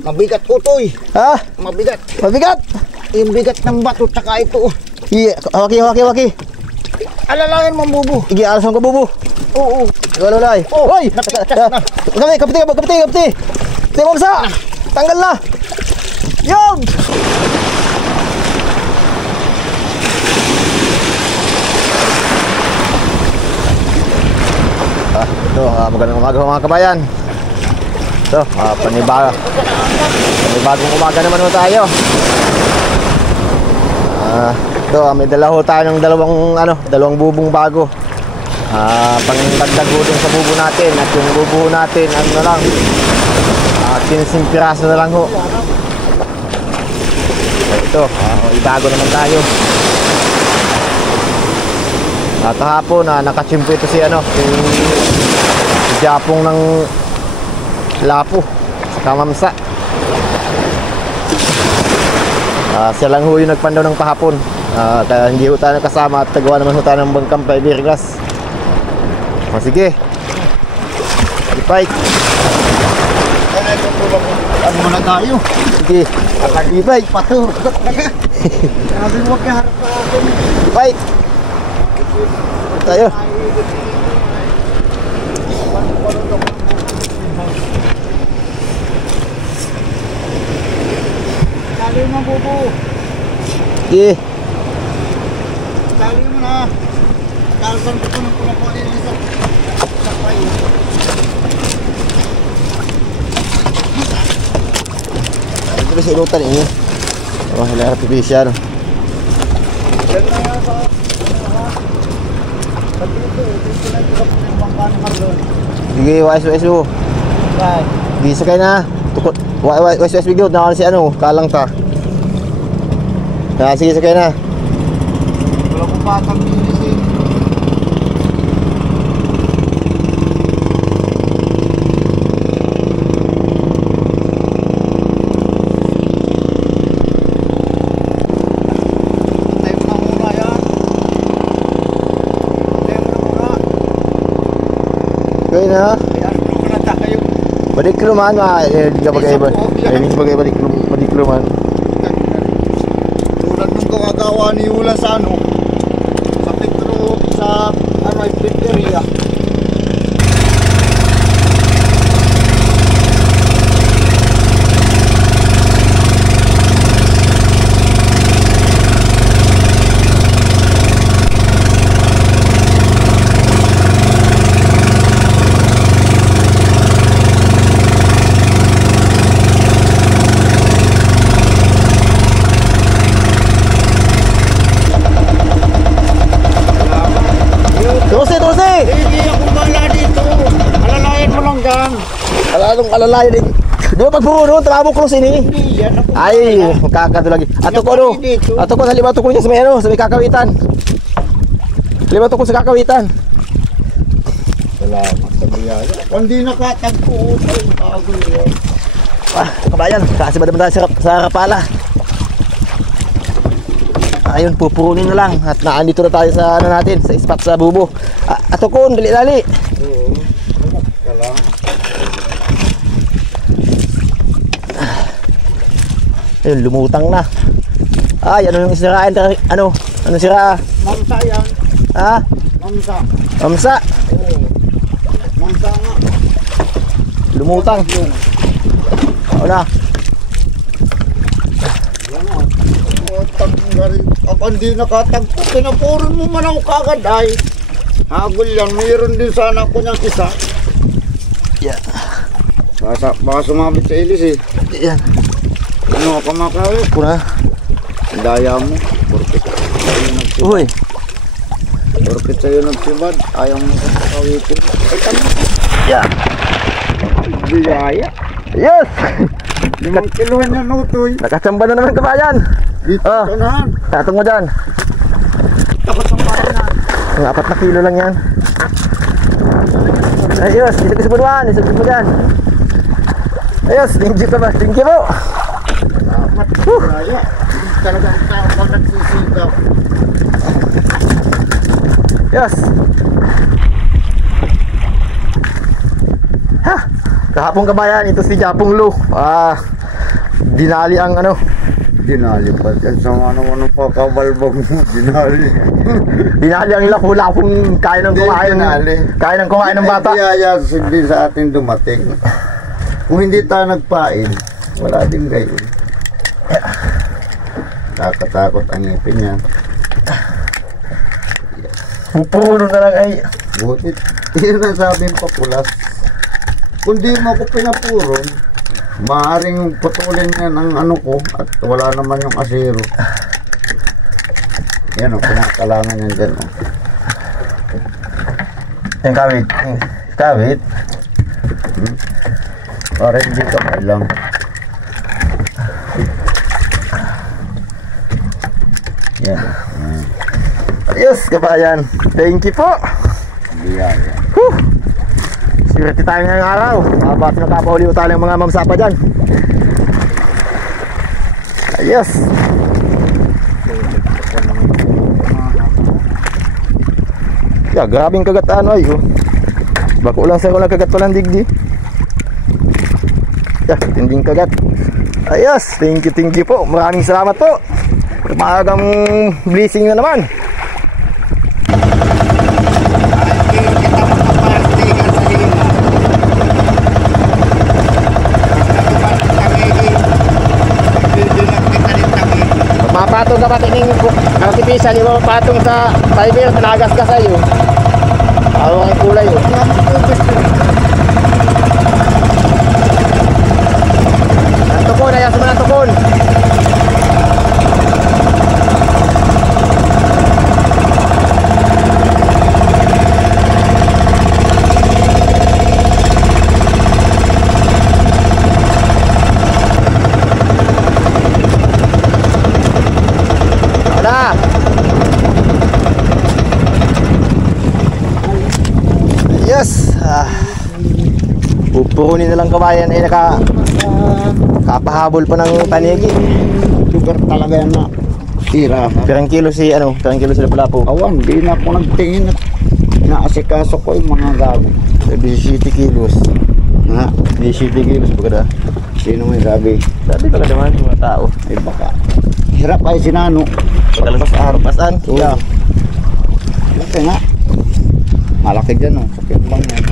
Mabigat utoy. Ha? Mabigat. Mabigat? Yung bigat ng bato tsaka ito. Iya, waki. Alalayan mo, bubo. Igi, alasan ko, bubo. Oo. Walay. Oh, Hoy! napitas na. Kapiti. Kapiti, mamsa! Tanggal na! Yog! Ito, magandang umaga mga kabayan. Ito, panibagong umaga naman ho tayo. Ito, may dala ho tayo ng dalawang bubong bago. Pangdagdag ho din sa bubo natin. At yung bubo natin, 15 piraso na lang ho. Ito, ibago naman tayo. At hapon nakachimpo ito si Japong ng Lapo sa Kamamsa. Siya lang ho yung nagpandaw ng pahapon. Kaya hindi ho tayo kasama at tagawa naman ho tayo ng bangkang Paibirgas. Sige. Fight. Ano muna tayo? Sige. Fight. Pato. Sabi mo ka harap sa akin. Fight. Tayo. Dali mo, bubo. Sige. Dali mo na. Kalsan ko ng kumakunin sa sakay. Ito ba sa ilutan ini? Hila artificial. Sige, wais mo. Sige, sakay na. Tukot. Wais bigod na si kalang ta. Sige, sakay na. Wala kong batang bilis eh. Okay na. Badikluman badikluman. Tulad nung kagagawa ni Ula sa sa Petro sa Pizzeria. Hindi ako bala dito. Alalayan mo lang dyan. Alalayan din. Di ba pagpuro doon, tababok ko sini. Ay, magkakato lagi. Ato ko sa lima to ko niya sa may kakawitan. Lima to ko sa kakawitan. Salamat sa biyaya. Hindi nakatagpo sa bago yun. Kabayan, kasi ba naman tayo sa Rapala. Ayun, pupurunin na lang. At naandito na tayo sa natin, sa spot sa bubo. Ato ko, dali-dali. Oo. Kala. Ayun, lumutang na. Ay, ano yung sirain? Ano sira? Mamsa yan. Ha? Mamsa. Mamsa? Oo. Mamsa nga. Lumutang. Oo na. Yan o. Ako hindi nakatagpo. Pinapuron mo man ako kagad ay. Hagol yan. Mayroon din sana ako niyang isa. Yeah. Baka sumabit sa ilis eh. Yan. Ano ka makawit? Kuna. Daya mo. Uy. Porkit sa'yo nagsibad. Ayaw mo sa kawitin. Ay, tama. Yeah. Biyaya. Yes! 5 kilohan na nutoy. Nakachamba na naman kabayan. Dito sanahan. Tatong mo dyan. Takot ang paranan. 4 na kilo lang yan. Ayos, dito ka sa bunuan. Isagod mo dyan. Ayos, thank you po. Salamat. Biyaya. Talagang tao pag nagsisigaw. Yes. Kahapon kabayan, ito si Japong Lu. dinali ang ano. Dinali pa. Sama naman ng pakabalbag mo. Dinali. Dinali ang lapu-lapong kaya ng kumain. Kaya ng kumain ng bata. Kaya din sa atin dumating. Kung hindi tayo nagpain, wala din gayon. Nakatakot ang ngipin niya. Pupuno na lang ay. Butit. Yun ang sabing papulas. Kung di mo ako pinapuron, maaaring putulin yan ang ano ko at wala naman yung asero. Yan o, pinakalangan yan dyan o. Yung kawit. Kawit. Para hindi ka kailang. Yan. Ayos, kabayan. Thank you po. Biyaya. Swerte tayo ngayong araw. Mabati na kapauli tayo ng mga mamsapa dyan. Ayos. Yeah, grabing kagat ano ay. Bako lang sa kagat palang digdi. Yeah, tinding kagat. Ayos, thank you po. Maraming salamat po. Maagang blessing na naman. Mapatong ka pati ng artificial, yung mapatong sa fiber, tinagas ka sa'yo. Awang ang kulay yun. Nantukon, ayas mo nantukon. Yes. Pupunin na lang kabayan ay kapahabol pa ng tanigi. Sugar talaga yan na tira. Pirang kilo si ano, pirang kilo sila pala po. Awan, di na ako nagtingin at naasikaso ko yung mga gago. 17 kilos. Ha? 17 kilos ba kada? Sino may sabi? Sabi ba kada man mga tao? Ay baka. Hirap ay sinano. Pagkalabas harapasan. Yeah. Laki nga. Malaki dyan o. Sakit bang yan.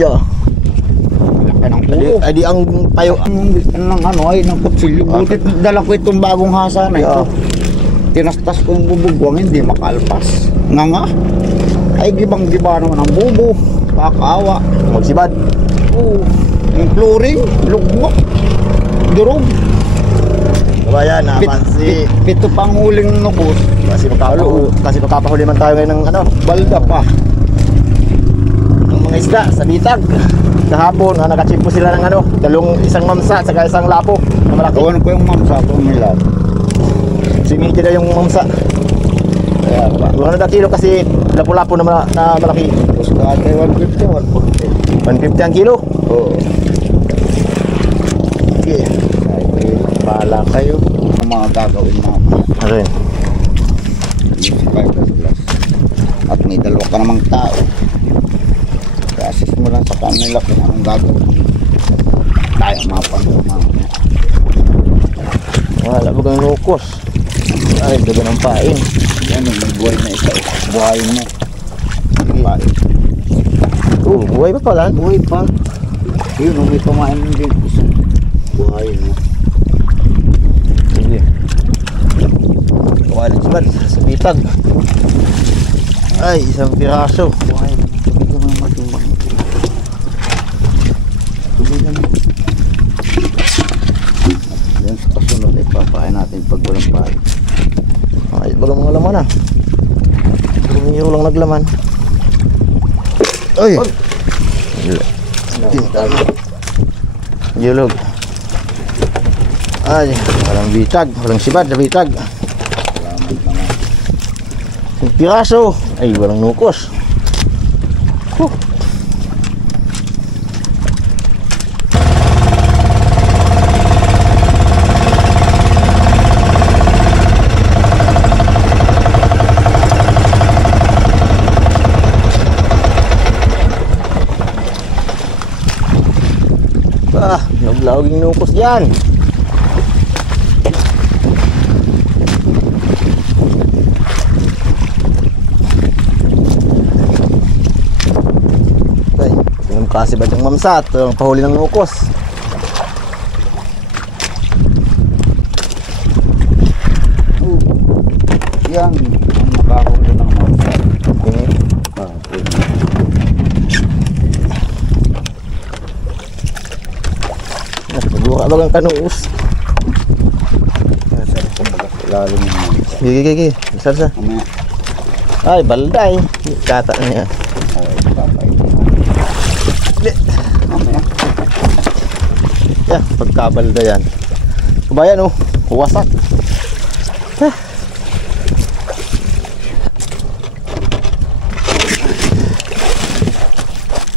Yeah. Malaki ng pulo. Ay di ang payo. Ang ano ay ng kutsilyo. Butit dala ko itong bagong hasa na ito. Tinastas ko yung bubugwang, hindi makalpas. Nga. Ay gibang-giba naman ang bubo. Pakaawa. Magsibad. Oo. Yung flooring, lugmok. Durog. Kabayan, napansi. Pito pang huling nukos. Kasi magkapahuli man tayo ngayon ng ano, Balda pa. ng mga isda sa bitag. Kahapon, nakachimpo sila ng ano, isang mamsa at saka isang lapo na malaki. Kawan ko yung mamsa ko nila. Simiki na yung mamsa. Kaya pa. Ano na kilo kasi lapo-lapo na malaki. Tapos kaya 150, 150 ang kilo. Oo. Sige. Ay, bahala kayo. Ang mga gagawin namin. Ano yun? At may dalawa ka namang tao. I-assist mo lang sa kanila kung anong gagawin. Tayo mapanood mamaya. Wala ba kang lukos? Ay, daga ng pain. Yan yung buhay na isa. Buhayin mo. Pain. Buhay pa pala? Buhay pa. Yun, may kumain mo din. Buhayin mo. Sige. Kawalit sibat sa bitag. Ay, isang piraso. Buhayin mo. Tubigan mo naman yung mga. Tubigan mo. Yan sa kasunod ay papain natin pag walang pain. Ay, baga mga laman na. Lumiro lang naglaman. Ay! Julog. Ay, walang bitag. Walang sibad na bitag. Salamat naman. Yung piraso. Ay, walang nukos. Naglawag yung nukos dyan. Nakasibad ng mamsa at pahuli ng nukos. Yan ang nakahuli ng mamsa. Magbuka daw ang kanuus. Ilalim ng mamsa. Gigi. Salsa. Mamaya. Ay, balday. Kata niya. Ay, papay. Mamaya. Yan, pagkabalda yan. Kabayan oh, wasak.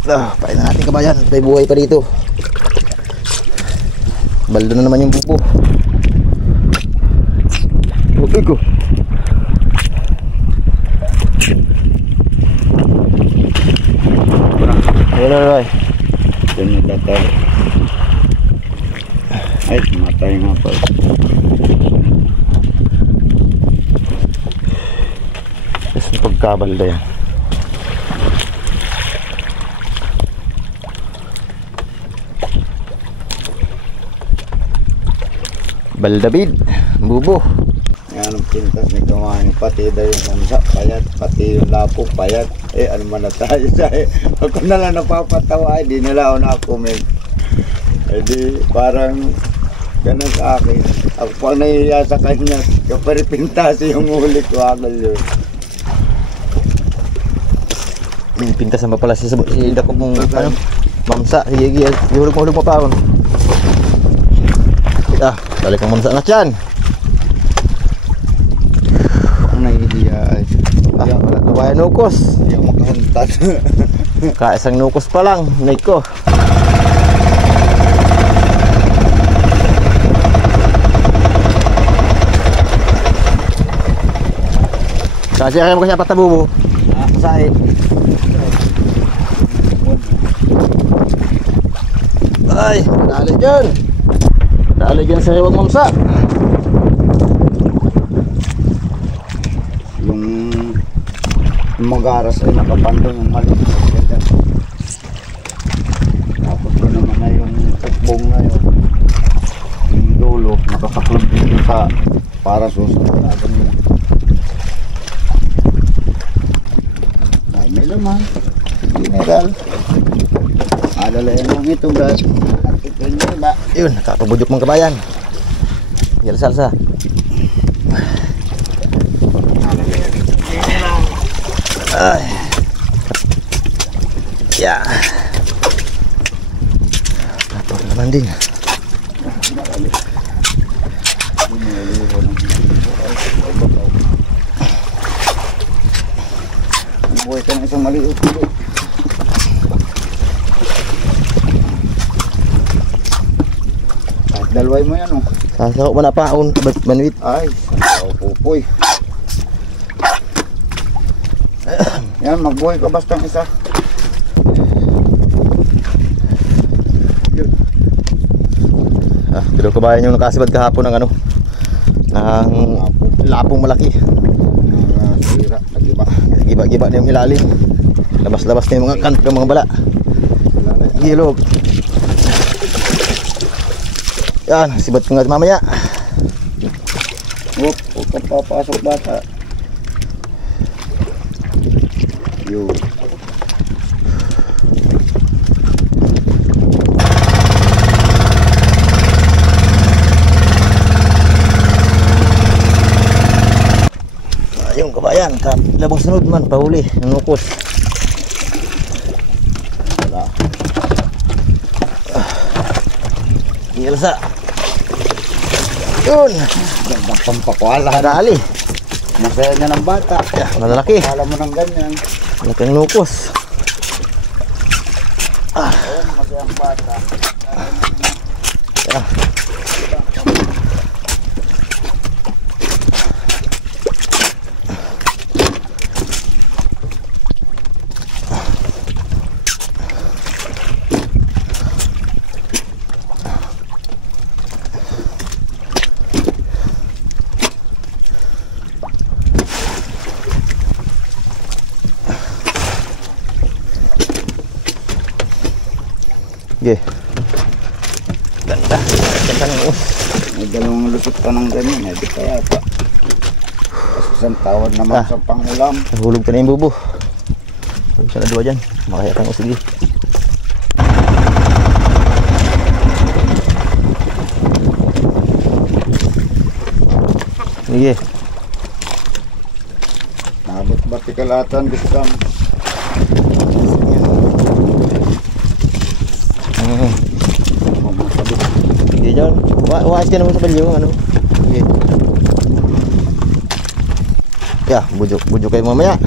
Pain na natin kabayan. May buhay pa dito. Baldo na naman yung buko. Uy ko. Ayan. Yan yung tatay. Ay, matay nga pa. Yes, pagkabalda yan. Baldabid, bubo. Yan ang pintas ni Kamani. Pati daw yung mamsa, payat. Pati yung lapo, payat. Ano man na tayo sa'yo. Ako na lang napapatawa. Di nila ako na-comment. Di parang ganun sa akin. Ako pang nahihiya sa kanya. Kapag pintasi yung huli ko. Akal yun. Pintas na pala si Dako mong ano, mamsa. Sige, hulog mo pa. Balik ang mamsa na tiyan. Ang nahihiya ay. Wala kabayan nukos. Hindi ako makahuntan. Kaisang nukos pa lang, naik ko. Kasi kaya mo kasi patabubo. Saan? Ay, dali dyan. Dali dyan sa hiwag mamsa. Yung magaras ay nakapandong yung maliit. Tapos ko naman na yung tukbong na yun. Yung dulo, nakasaklob dito sa para susunod natin yun. Ay, may laman. Mineral. Alalayan lang ito, brad. Ito nyo ba? Yun, nakapabudok mga kabayan. Yala salsa. Ay. Ya. Kapag naman din. Buhay ka ng isang maliit. Kahit dalaway mo yan, oh. Sasako mo na paon, manuit. Ay, oh, pupoy. Yan, magbuhay ka basta ng isa. Pero kabayan yung nakasibad kahapon ng ano, ng lapong malaki. Sira, nagiba. Giba-giba na yung ilalim. Labas-labas na yung mga kanto ng mga bala. Gilog. Yan, sibat ko nga mamaya. Huwag ka papasok bata. Yun. Ayun kabayan, labang sunod man, pahuli, nanukos. Wala. Ilsa. Yun. Gandang pampakwala. Dali. Masaya niya ng bata. Malalaki. Kala mo ng ganyan. Malaking nukos. Ayun, masaya ang bata. Sige. Ganda. Ganda ng May dalawang lusot pa ng ganyan. Hindi kaya pa. Kasi isang tawad naman sa pangulam. Nahulog ka na yung bubo. Hulog sa na dua dyan. Makaya kang sige. Sige. Nabot ba tikalatan gusto mo? Sige dyan. Waas ka naman sa balyo. Ano? Sige. Ya, bujuk kayo mamaya.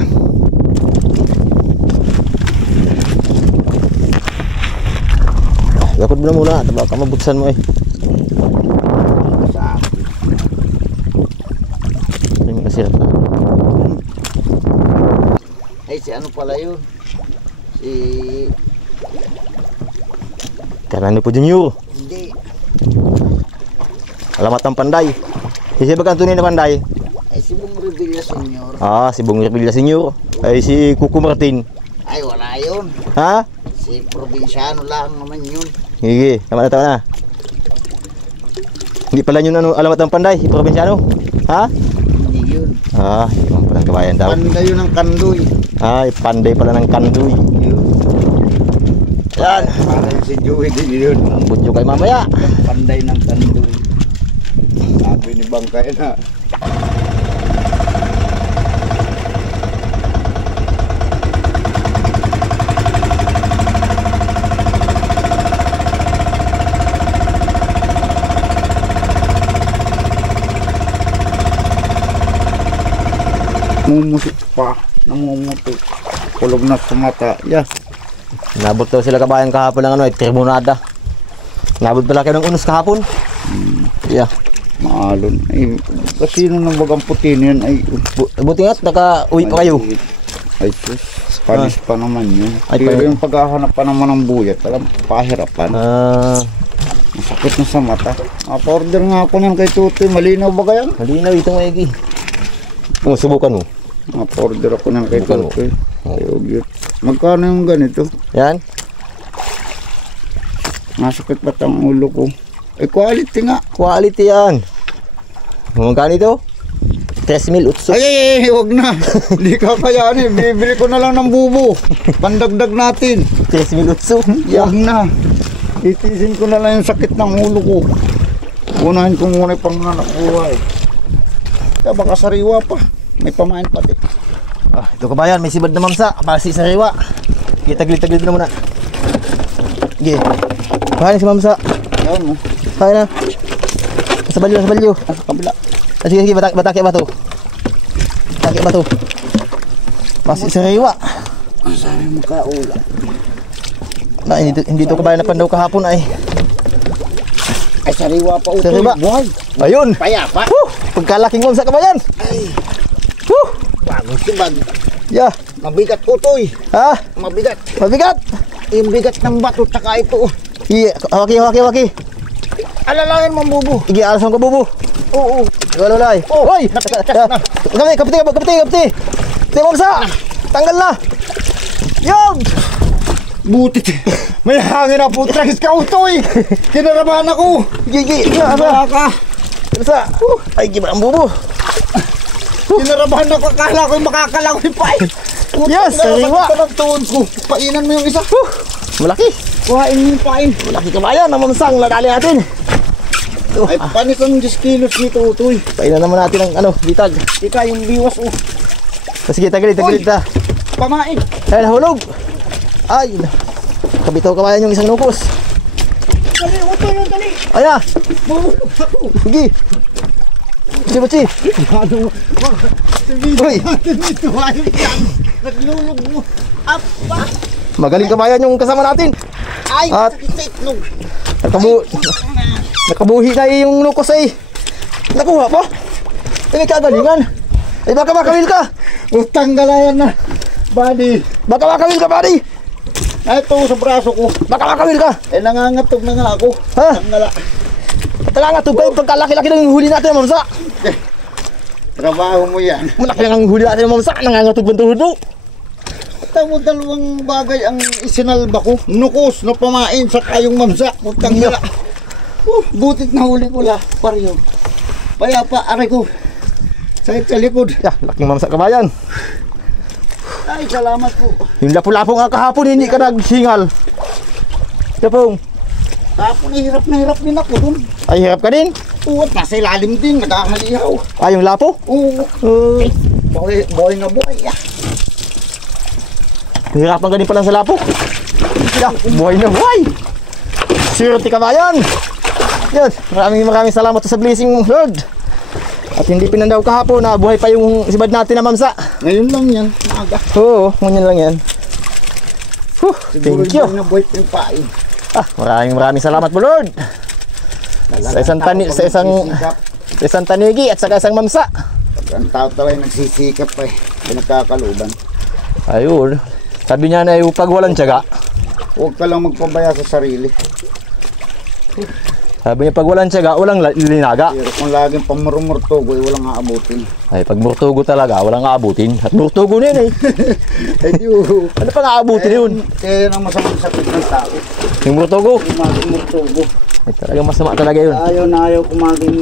Yakot mo na muna. Taba ka mabuksan mo eh. Nasirap na. Ay, si ano pala yun? Si... Karani po Junior. Hindi. Alamat ng Panday. Si Bang Antonio na Panday. Ay, si Bong Revilla Senior. Ah, si Bong Revilla Senior. Ay, si Kuko Martin. Ay, wala yun. Ha? Si probinsyano lang naman yun. Sige, tama na. Hindi pala yun ano, alamat ng Panday, si Provinciano. Ha? Hindi yun. Ah, yung palang kabayan daw. Panday yun ng Kandoy. Ay, Panday pala ng Kandoy. Yun. Yan. Parang si Joey din yun. Butyo kayo mamaya. Panday ng Kandoy. Sabi ni Bangkay na. Mumusik pa, namumutik. Kulog na sa mata. Yeah. Nabot daw sila kabayan kahapon ng ano, tribunada. Nabot pala kayo ng unos kahapon. Yeah. Maalon. Ay, kasi nung nabagang puti na yan ay... Buti nga't naka-uwi pa kayo. Ay, sus. Panis pa naman yun. Ay, Pero yung paghahanap pa naman ng buyat, alam, pahirapan. Masakit na sa mata. Pa-order nga ako nan kay Tutoy. Malinaw ba kaya? Malinaw itong maigi. Subukan mo. Pa-order ako nan kay Subukan mo. Tutoy. Ay, ugyot. Magkano yung ganito? Yan. Masakit ba't ang ulo ko? Eh, quality nga. Quality yan. Magkano ito? 3,000 utso. Ay, huwag na. Hindi kakayanin. Bibili ko na lang ng bubo. Pandagdag natin. 3,000 utso. Huwag na. Itisin ko na lang yung sakit ng ulo ko. Unahin ko muna yung panganak buhay. Kaya baka sariwa pa. May pamain pati. Ito kabayan, may sibad na mamsa. Pasi sa riwa. Taglit na muna. Sige. Kain si mamsa. Yan mo. Kain na. Sa balyo. Sa kabila. Sige, batake ba to? Batake ba to? Pasi sa riwa. Ang sabi mo kaula. Hindi to kabayan na pandaw kahapon ay. Ay, sariwa pa utoy. Sariwa. Buhay. Ayun. Payapa. Pagkalaking mamsa kabayan. Ay. Bagong sibag. Yeah. Mabigat utoy. Ha? Mabigat. Mabigat. Yung bigat ng bato tsaka ito. Iya, hawaki. Alalayan mo bubo. Igi, alasan ko bubo. Oo. Walay. Oh, Hoy! napitas na. Kapiti. Tingnan mo sa. Tanggal na. Yog! Butit. May hangin na po. Tragis ka utoy. Kinarabahan ako. Gigi. Baka ka. Sa. Ay, giba ang bubo. Kinarabahan ako. Akala ko yung makakalakoy pa eh. Yes, sariwa. Sakit ka ng tuhod ko. Painan mo yung isa. Malaki. Kuhain mo yung pain. Malaki kabayan. Namamsang. Ladali natin. Ay, panis ang 10 kilos nito utoy. Painan naman natin ang ano, bitag. Ika yung biwas oh. Sige, tagilid ta. Pamain. Ay, nahulog. Ay, kabitaw kabayan yung isang nukos. Dali, utoy yung dali. Ay na. Mahulog ako. Sige. Bachi. Uy. Ito ayun yan. Naglulog mo. Apa. Magaling kabayan yung kasama natin. Ay, At- sakit sa itlog. Nakabuhi na yung nukos ay. Nakuha pa. Hindi kagalingan. Ay baka makawil ka. Utang galayan na. Buddy. Baka makawil ka, buddy. Ay, ito sa braso ko. Baka makawil ka. Eh, nangangatog na nga ako. Ha? Tangala. Talaga nga kayo pagkalaki-laki ng huli natin, mamsa. Trabaho mo yan. Malaki lang ang huli natin, mamsa. Nangangatog ang tuhod mo. Kita mo dalawang bagay ang isinalba ko. Nukos na pamain sa kayong mamsa. Putang gala. Butit na huli ko la. Pariyo. Payapa, aray ko. Sakit sa likod. Yeah, laking mamsa kabayan. Ay, salamat po. Yung lapu-lapo nga kahapon, hindi ka nagsingal. Tapong. Tapos na hirap din ako dun. Ay, hirap ka din. Oo, at nasa ilalim din. Nagkakalihaw. Ay, yung lapo? Oo. Boy na boy. Hirapan ka din pala sa lapo. Yeah, buhay na buhay. Swerte kabayan. Yun, maraming salamat sa blessing, Lord. At hindi pinandaw kahapon na buhay pa yung sibad natin na mamsa. Ngayon lang yan. Maaga. Oo, ngunyan lang yan. Siguro Thank you. boy na boy pa yung pain. Maraming salamat po, Lord. Sa isang tanigi at saka isang mamsa. Ang tao ay nagsisikap pa eh. Pinagkakaluban. Ayun. Sabi niya na yung pag walang tiyaga. Huwag ka lang magpabaya sa sarili. Sabi niya pag walang tiyaga, walang linaga. Pero kung laging pamurumurtugo, walang aabutin. Ay, pag murtugo talaga, walang aabutin. At murtugo na yun eh. Ay, diyo. Ano pang aabutin yun? Kaya nang masamang sakit ng tao. Yung murtugo? Yung maging murtugo. Ay, talagang masama talaga yun. Ayaw na ayaw kung maging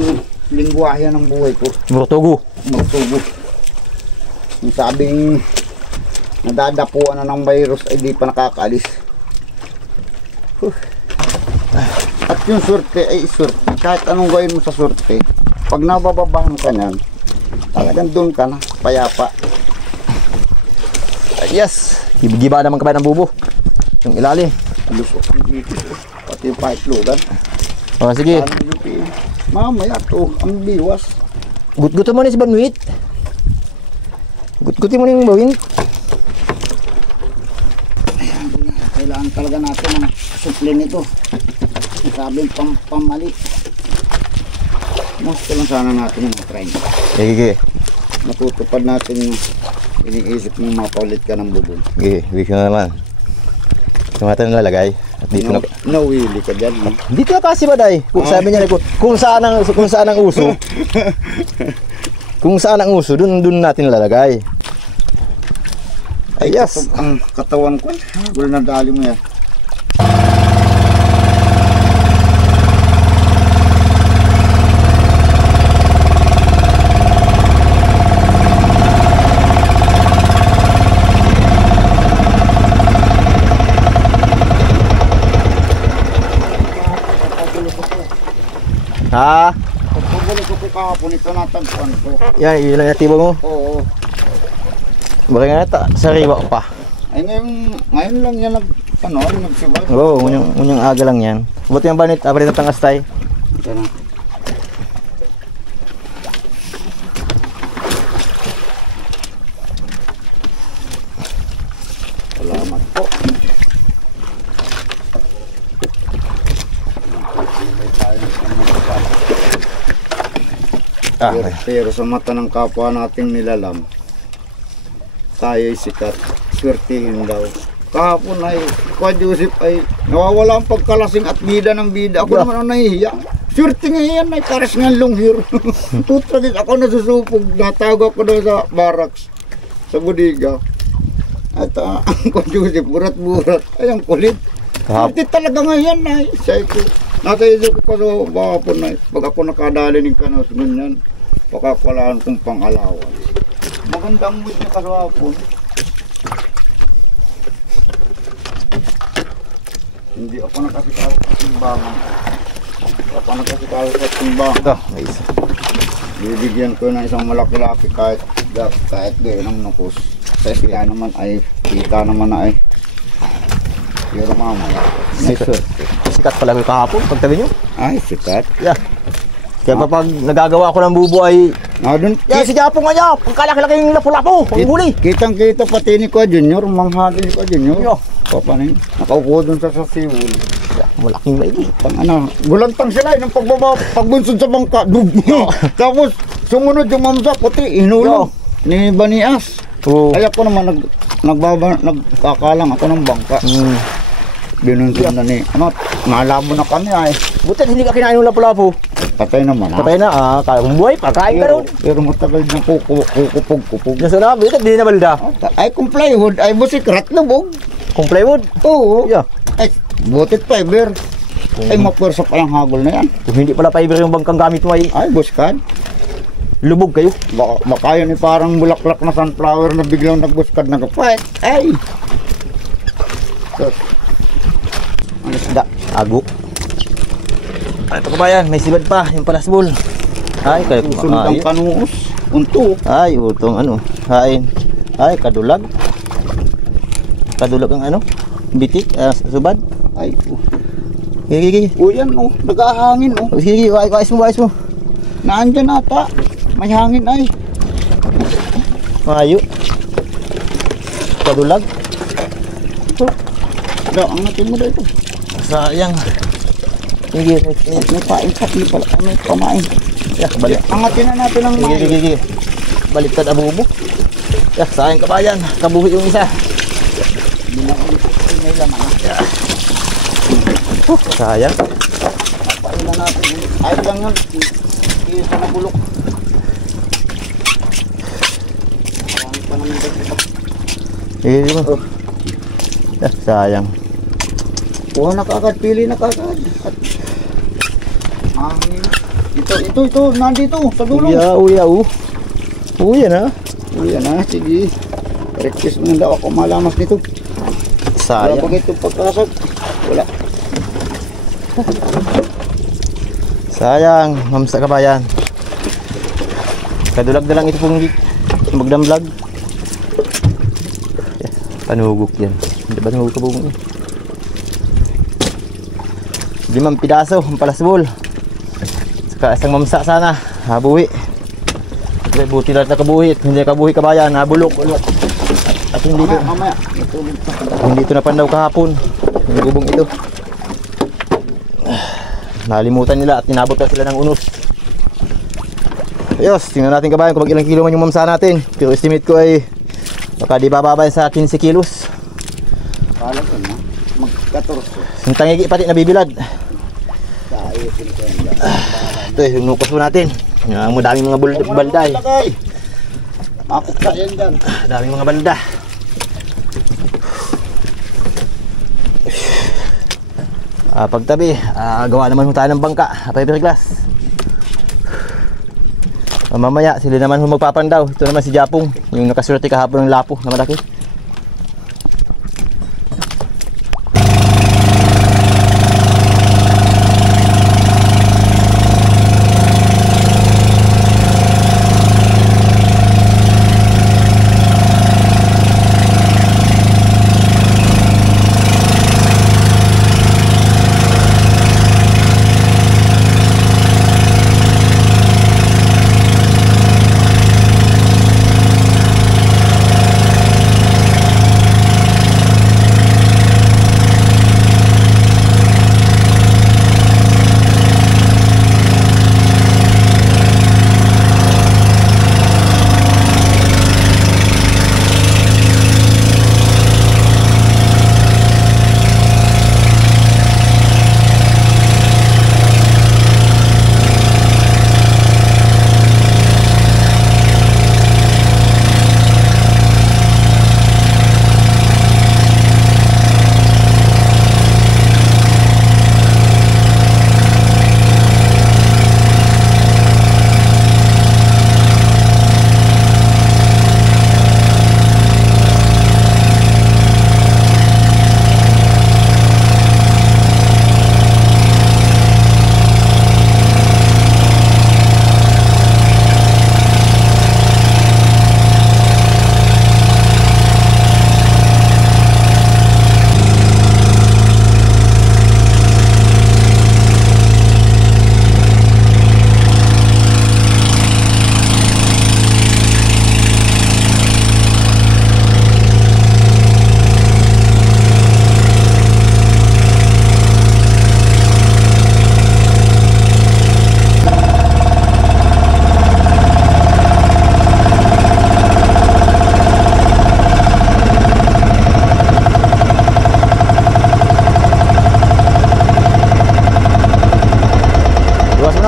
lingwahe ng buhay ko. Murtugo. Murtugo. Yung sabing nadadapuan na ng virus ay di pa nakakaalis. At yung surte ay surte. Kahit anong gawin mo sa surte, pag nabababahan ka niyan, talagang doon ka na, payapa. Yes. Giba naman kabayan ng bubo. Yung ilalim. Lusok ang dito. Pati yung paitlugan. Sige. Mamaya to, ang biwas. Gut-gutin mo na si Banwit. Gut-gutin mo na yung bawin. Kailangan talaga natin ang supli nito. Sabi pamali. Gusto lang sana natin yung try. Sige. Matutupad natin yung iniisip mong mapaulit ka ng bubong. Sige, wish na naman. Tumata na lalagay. At dito na. Nawili ka dyan. No? Dito na kasi ba day? Kung sabi niya kung saan ang uso. Kung saan ang uso, dun natin lalagay. Ay, yes. Ang katawan ko, gul na dali mo yan. Ha? Pagpagulog ko kahapon, ito natagpuan ko. Yan, yun lang natibo mo. Oo. Baka nga nata, sariwa pa. Ay ngayon lang yan nagsibay. Oo, unyang aga lang yan. Buti yung banit, abrit na tangastay. Ito na. Salamat po. Pero sa mata ng kapwa nating nilalam, tayo'y sikat, swertihin daw. Kahapon ay, Kuya Joseph ay nawawala ang pagkalasing at bida ng bida. Ako naman ang nahihiya. Swerte nga yan ay pares nga lunghir. Tutragis ako nasusupog, natago ako doon sa barracks, sa budiga. At ang Kuya Joseph, burat-burat, ay ang kulit. Swerte talaga nga yan ay, say ko. Nasa isip ko pa sa bakapon ay, pag ako nakadali ng kanos, ganyan, pakakulaan kong pang-alawan. Magandang mood niya kasapon. Hindi ako nakasikalo sa timbangan. Hindi ako nakasikalo sa timbangan. Ito, guys. Bibigyan ko ng isang malaki-laki kahit gayon ng nukos. Kasi kaya naman ay, kita naman na ay. Pero mamaya. Sikat pala ko kahapon, pagtabi nyo. Ay, sikat. Yeah. Kaya pag nagagawa ko ng bubo ay... Dun, Yan, si Japo nga niya, pagkalaki-laki yung lapu-lapo, ang huli. Kitang-kita pati ni Kuya Junior, manghali ni Kuya Junior. Yo. Papanin, nakaupo dun sa siwul. Malaking maigi. Gulantang sila ng pagbunsod sa bangka. Tapos, sumunod yung mamsa, puti, inulong ni Banias. Kaya ko naman, nagkakalang ako ng bangka. Binunsod na ni, nalabo na kami ay. Buti hindi ka kinain ng lapu-lapo. Patay naman. Patay na, kala kong buhay, pakain ka ron. Pero matagal na kukupog-kupog. Nasa na, dito, di na balda. Ay, kung plywood, ay busikrat lubog. Kung plywood, Oo. yeah. Ay, butit fiber. Ay, mapwersa pa yung hagol na yan. Kung hindi pala fiber yung bangkang gamit mo ay Ay, buskad. lubog kayo. Baka yun parang bulaklak na sunflower na biglang nagbuskad na kapait. Ay! So, ang isda. Ago. Ay, pagkabayan, may sibad pa, yung palasbol. Ay, kayo Susunod ang kanuos. Unto. Ay, utong ano, hain. Ay, kadulag. Kadulag ang ano, bitik, subad. Ay, Gigi. yan, nag-ahangin, Gigi, ayos mo. Naandyan ata. May hangin ay. Mayo. Kadulag. Ang natin mo dito. Sayang. Gigi, May pain pa, may pamain. balik. Angatin na natin ang mayo. Gigi. Baliktad abubo. Sayang kabayan, kabuhi yung isa. May laman. Sayang. Pain na natin. Ay lang yun. Isa na bulok. Marami pa naman dito. Gigi mo. Sayang. Kuha na kagad, pili na kagad. At ito, nandito, sa dulo. Uya. Uya na. Uy, yan na, sige. Request mo na daw ako malamas nito. Wala Sayang. pag itong pagkasag. Wala. Sayang, mamsa kabayan. Kadulag na lang ito pong magdamlag. Panugok yan. Hindi ba panugok ka buong? 5 pidaso, ang palasbol. Saka isang mamsa sana, habuhi. Buti lang na kabuhi, hindi kabuhi kabayan, habulok. At hindi ito, Mamaya. hindi ito napandaw kahapon. Yung gubong ito. Nalimutan nila at tinabot na sila ng unos. Ayos, tingnan natin kabayan kung ilang kilo man yung mamsa natin. Pero estimate ko ay baka di bababa sa 15 kilos. Kala ko na. Mag-14. Yung tangigi pati nabibilad. Kaayusin ko yan. Ito yung nukos mo natin. Yung daming mga balday. Makok sa yan dyan. Daming mga balda. Pagtabi, gawa naman tayo ng bangka, fiberglass. Mamaya sila naman magpapandaw. Ito naman si Japong, yung nakaswerte kahapon ng lapo na malaki.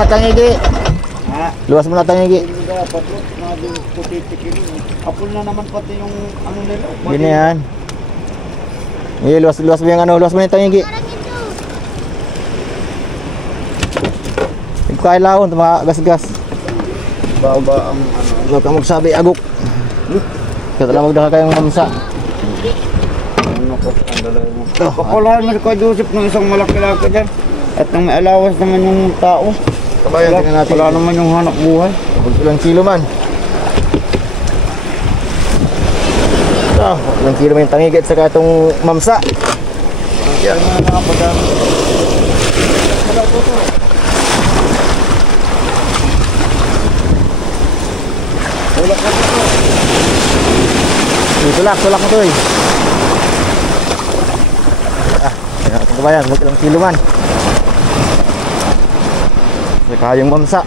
muna tangigi. Ha? Luwas muna tangigi. Hindi dapat, naging putitikin. Apol na naman pati yung ano nila. Gini yan. Iya, luwas mo yung ano, luwas mo yung tangigi. Ikaw laon, mga gas-gas. Baba ang ano. Huwag kang magsabi, agok. Kaya lang magdaka kayong mamsa. Ano ko, ang dalawa mo. Pakulahan mo si Joseph ng isang malaki-laki dyan. At nang may alawas naman yung tao. Kabayan, tingnan natin. Wala naman yung hanap buhay. Ilang kilo man. Ilang kilo man yung tangigit sa katong mamsa. Kaya nga nakapadami. Tulak mo to eh. Tingnan natin kabayan, ilang kilo man. Saka yung mamsa.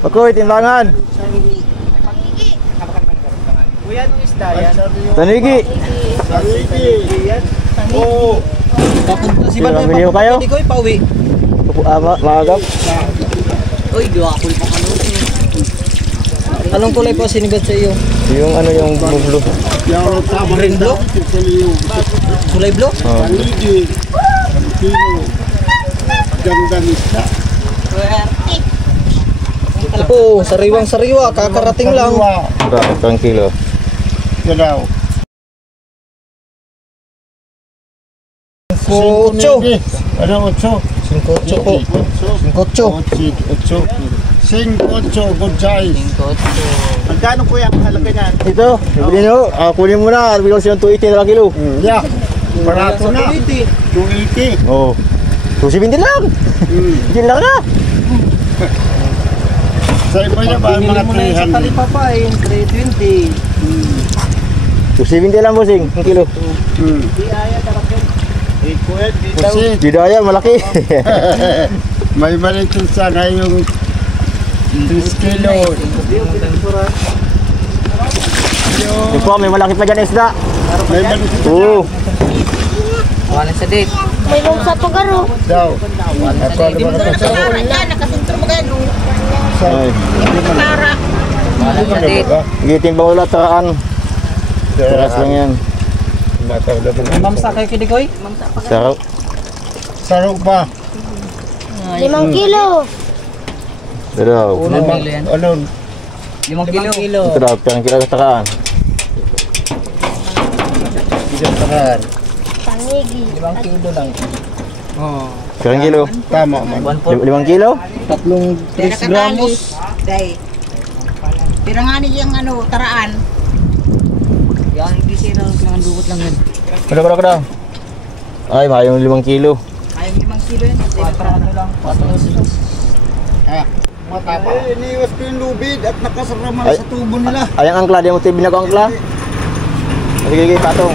Pakoy, timbangan. Kuya, nung isda yan. Tanigi. Oo. Papunta si Banda. Bili ko kayo? Hindi ko ipauwi. Maagap. Uy, diwakol pa ka nun. Anong kulay po sinigad sa iyo? Yung ano yung bublo. Green blue? Kulay blue? Oh. Oo, sariwang-sariwa. Kakarating lang. Berapa kilo? Ocho. Ano, 8? 5-8 po. 5-8. 5-8, good size. Magkano kuya ang halaga niyan? Ito, bibili nyo. Kunin mo na. Bigyan ko siya ng 280 na kilo. Yeah, barato na. 280. Oh. 270 lang. Diyan lang na. Sa iba niya ba Pinili mga mo na yun sa 300? talipapa eh. 320. 270 lang bossing. Ang kilo. Kasi Didaya malaki. may maliit sana yung 3 kilo. Yung po, may malaki pa dyan isda. May maliit Oo. Wala sa date. May mong sa pagaro. daw. Ako ano ba Ay. Wala sa date. Sige, timbang ulat. Taraan. Taras lang yan. Mamsa kayo kidikoy? Sarap. Sarok ba? 5 kilo. Dalaw. Ano? 5 kilo. Ito daw, perang kilo sa taraan. Tangigi. 5 kilo lang. Oh. Perang kilo. Tama man. 5 kilo? Tatlong 3 gramos. Day. Pero nga niyang ano, taraan. Yan, hindi sila lang dukot lang yan. Kada. Ay, mayroong 5 kilo. Ayong 5 kilo yun. Ano lang, 4 Iniwas ko yung lubid at nakasarama Ay. sa tubo nila. Ay, ang angkla. Di mo tayo binag-angkla. Sige, patong.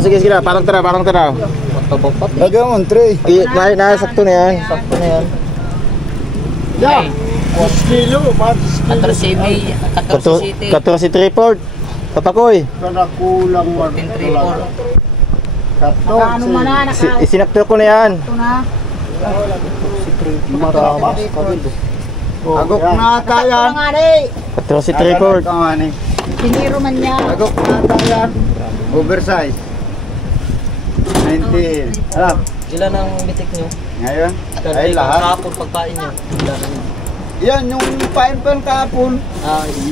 Sige, na. Parang tara. Pagkabapat. Nagamon, 3. Ay, sakto na yan. Sakto na yan. Yeah. 1 kilo, 14 May, 14 City. 14 3-4. Papakoy. Kada kulang 14 3-4. 14. Ano man na, Isinakto ko na yan. ito na. Matamas. Agok na ata Ito yan. nga rin. 14 3-4. Siniro man niya. Agok na ata yan. Oversize. 19. Alam, Ilan ang bitik nyo? ngayon, ay lahat. Kahapon pagkain nyo. Ilan ang Yan, yung pain kahapon.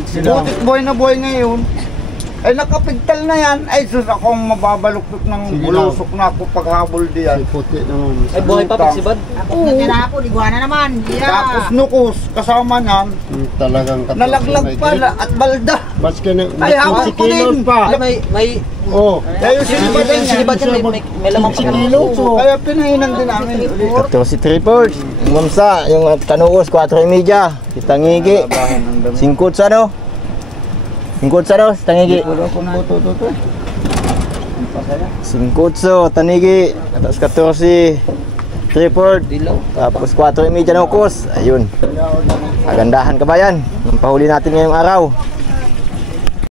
sila. Butit boy na boy ngayon. Ay nakapigtal na yan. Ay sus, akong mababaluktot ng bulusok na ako paghabol diyan. Ay, buhay pa pagsibad. Tapos natira ako, iguana naman. Tapos nukos, kasama niyan. Talagang Nalaglag pa at balda. Maski na Ay, hawak ko din. Ay, may Oh, Kaya yung sinibadan niya. Sinibat yan, may lamang pa Kaya pinahinan din namin. 14 3-4. Mamsa, yung tanuos 4.5. Si Tangigi. 5 sa no? 5 sa no? Si Tangigi. Wala akong buto. 5, tanigi, atas 14, 3/4, tapos 4 media na ukos. Ayun. Kagandahan kabayan. Ang pahuli natin ngayong araw.